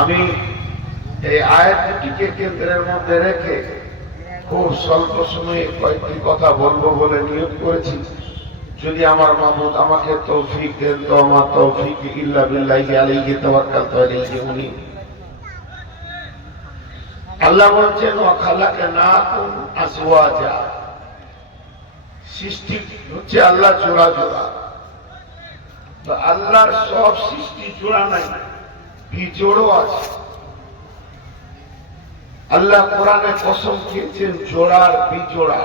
আমি এই আয়াতটিকে কেন্দ্রের মধ্যে রেখে খুব স্বল্প সময়ে কয়েকটি কথা বলবো বলে নিয়োগ করেছি। যদি আমার মাবুদ আমাকে তৌফিক দেন তো আমার তৌফিক ইল্লা বিল্লাহি আলাইহি তাওয়াক্কালতু আলাইহি উনীব। আল্লাহ বলছেন ওয়া খালাকনাকুম আজওয়াজা, সৃষ্টি হচ্ছে আল্লাহ জোড়া জোড়া। তো আল্লাহর সব সৃষ্টি জোড়া নাই, বিজোড়ও আছে। আল্লাহ কোরআনে কসম খেয়েছেন জোড়ার বিজোড়া।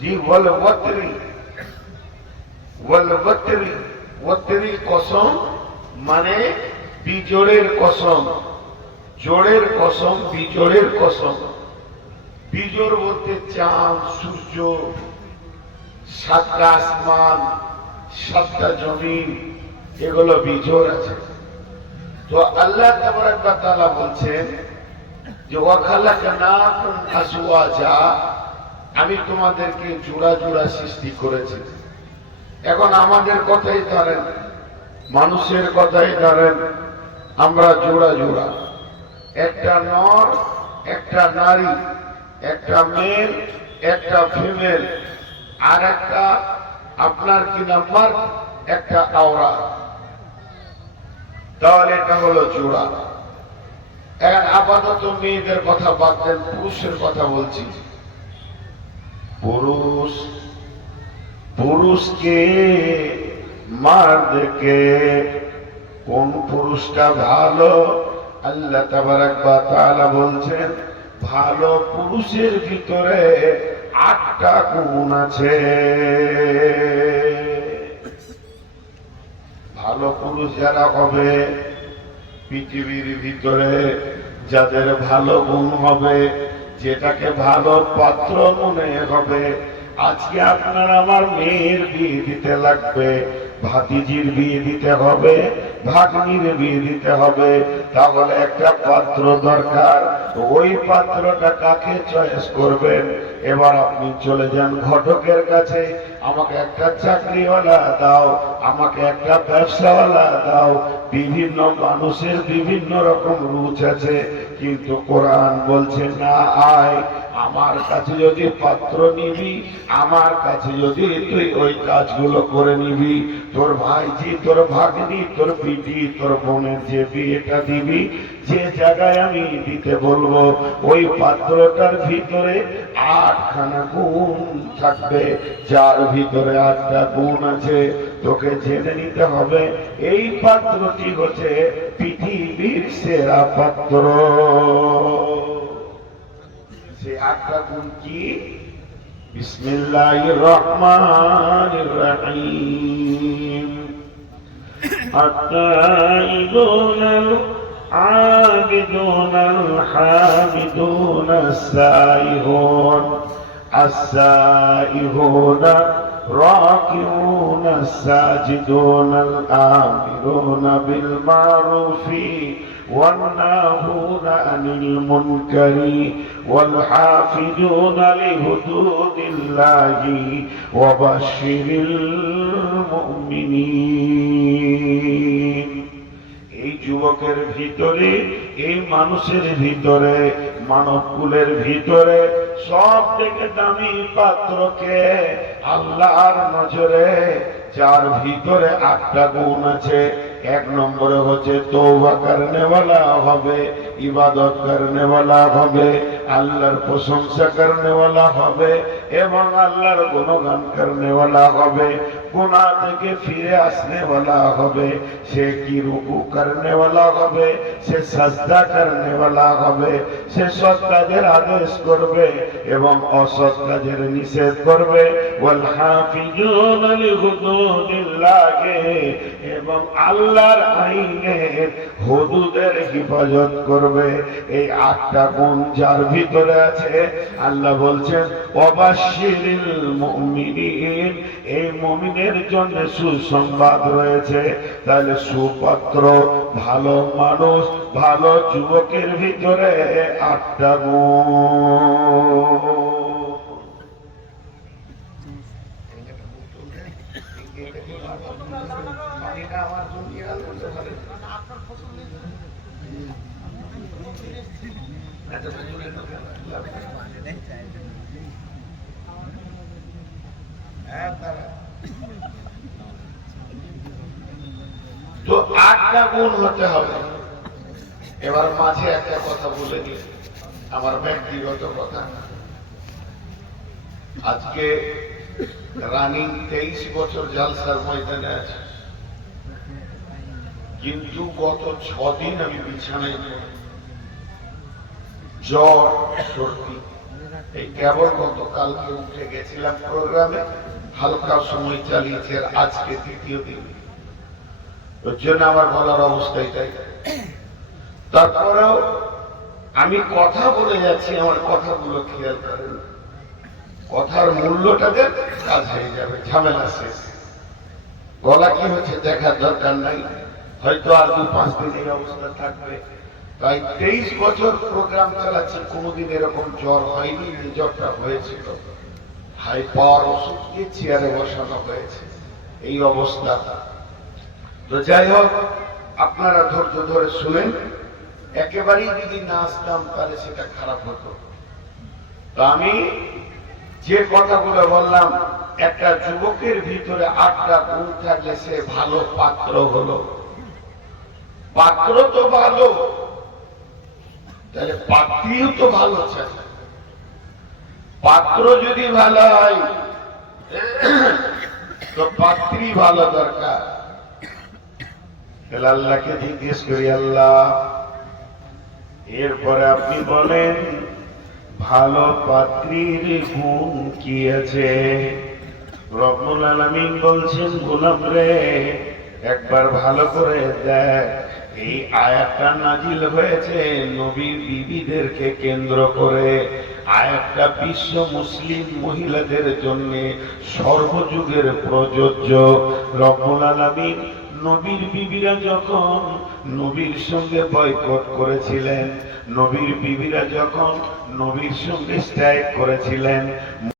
জি ওয়াল ওয়াতরি, ওয়াল ওয়াতরি, ওয়াতরি কসম মানে বিজোড়ের কসম, জোড়ের কসম, বিজোড়ের কসম। বিজোড় বলতে চাঁদ, সূর্য, সাতটা আসমান, সাতটা জমিন, এগুলো বিজোড় আছে। তো আল্লাহ তাবারাক ওয়া তাআলা বলছেন যে ওয়া খালাকনাকুম আজওয়াজা, আমি তোমাদেরকে জোড়া জোড়া সৃষ্টি করেছি। এখন আমাদের কথাই ধরেন, মানুষের কথাই ধরেন, আমরা জোড়া জোড়া, একটা নর একটা নারী, একটা মেল একটা ফিমেল, আর একটা আপনার কি নাম্বার একটা আওরা, তাহলে এটা হলো জোড়া। এখন আপাতত মেয়েদের কথা বাদ দেন, পুরুষের কথা বলছি। পুরুষ, পুরুষকে মার্দকে কোন পুরুষটা ভালো? আল্লাহ তাবারাক ওয়া তাআলা বলছেন ভালো পুরুষের ভিতরে 8টা গুণ আছে। ভালো পুরুষ যারা হবে পৃথিবীর ভিতরে, যাদের ভালো গুণ হবে, যেটাকে ভালো পাত্র মনে হবে। আজকে আপনার আমার মেয়ের বিয়ে দিতে লাগবে, ভাতিজির বিয়ে দিতে হবে, ভাগ্নির বিয়ে দিতে হবে, তাহলে একটা পাত্র দরকার। ওই পাত্রটা কাকে চয়েস করবেন? এবার আপনি চলে যান ঘটকের কাছে, আমাকে একটা চাকরিওয়ালা দাও, আমাকে একটা ব্যবসাওয়ালা দাও। বিভিন্ন মানুষের বিভিন্ন রকম রুচ আছে, কিন্তু কোরআন বলছে না, আয় আমার কাছে যদি পাত্র নিবি, আমার কাছে যদি তুই ওই কাজগুলো করে নিবি, তোর ভাইজি, তোর ভাগ্নি, তোর বিটি, তোর বোনের যে বিয়েটা দিবি, যে জায়গায় আমি দিতে বলবো, ওই পাত্রটার ভিতরে 8খানা গুণ থাকবে। যার ভিতরে 8টা গুণ আছে, তোকে জেনে নিতে হবে এই পাত্রটি হচ্ছে পৃথিবীর সেরা পাত্র। সে 8টা গুণ কি? বিসমিল্লাহির রহমানির রহিম। আত-তাইবুনাল আবিদুনাল হামিদুনাস সাইহুন আস-সাইহুনা রাকিউনাস সাজিদুনাল আমিরুনা বিল মারুফি والناهون عن المنكر والحافظون لحدود الله وبشر المؤمنين। এই যুবকের ভিতরে, এই মানুষের ভিতরে, মানবকুলের ভিতরে সব থেকে দামি পাত্রকে আল্লাহর নজরে, যার ভিতরে 8টা গুণ আছে। 1 নম্বরে হচ্ছে তওবা করনে ওয়ালা হবে, ইবাদত করনে ওয়ালা হবে, আল্লাহর প্রশংসা করনে ওয়ালা হবে এবং আল্লাহর গুণগান করনে ওয়ালা হবে। গুনাহ থেকে ফিরে আসনে ওয়ালা হবে, সে কি রুকু করনে ওয়ালা হবে, সে সাজদা করনে ওয়ালা হবে, সে সৎ কাজের আদেশ করবে এবং অসৎ কাজের নিষেধ করবে। ওয়াল হাফিজুনা লিহুদুদিল্লাহি, এবং আল্লাহর আইনের হুদুদের হিফাজত করবে। এই 8টা গুণ যার ভিতরে আছে, আল্লাহ বলছেন ওয়াবাশশিরিল মুমিনিন, এই মুমিনের জন্য সুসংবাদ রয়েছে। তাহলে সুপাত্র, ভালো মানুষ, ভালো যুবকের ভিতরে 8টা গুণ। তো 8টা গুণ হতে হবে। এবার মাঝে একটা কথা বলে দিই, আমার ব্যক্তিগত কথা। আজকে রানিং 23 বছর জালসার ময়দানে আছে, কিন্তু গত 6 দিন আমি বিছানায় পড়ে, জ্বর, সর্দি। এই কেবল গতকালকে উঠে গেছিলাম প্রোগ্রামে, হালকা সময় চালিয়েছে, আর আজকে 3য় দিন। ওর জন্য আমার বলার অবস্থায় তাই। তারপরেও আমি কথা বলে যাচ্ছি, আমার কথাগুলো খেয়াল করেন, কথার মূল্যটা দেন, কাজ হয়ে যাবে, ঝামেলা শেষ। গলা কি হচ্ছে দেখার দরকার নাই, হয়তো আর 2-5 দিন এই অবস্থা থাকবে। তাই 23 বছর প্রোগ্রাম চালাচ্ছি, কোনোদিন এরকম জ্বর হয়নি। এই জ্বরটা হয়েছিল, হাই পাওয়ার ওষুধ দিয়ে চেয়ারে বসানো হয়েছে, এই অবস্থা। তো যাই হোক, আপনারা ধৈর্য ধরে শুনেন। একেবারেই যদি না আসতাম তাহলে সেটা খারাপ হতো। তো আমি যে কথাগুলো বললাম, একটা যুবকের ভিতরে 8টা গুণ থাকলে সে ভালো পাত্র হলো। পাত্র তো ভালো, তাহলে পাত্রীও তো ভালো চাই। পাত্র যদি ভালো হয় তো পাত্রী ভালো দরকার। তাহলে আল্লাহকে জিজ্ঞেস করি, আল্লাহ এরপরে আপনি বলেন ভালো পাত্রীর গুণ কি আছে? রব্বুল আলামিন বলছেন, গোলাম রে একবার ভালো করে দেখ। এই আয়াতটা নাজিল হয়েছে নবীর বিবিদেরকে কেন্দ্র করে। আয়াতটা বিশ্ব মুসলিম মহিলাদের জন্য সর্বযুগের প্রযোজ্য। রব্বুল আলামিন নবীর বিবিরা যখন নবীর সঙ্গে বয়কট করেছিলেন, নবীর বিবিরা যখন নবীর সঙ্গে স্ট্রাইক করেছিলেন,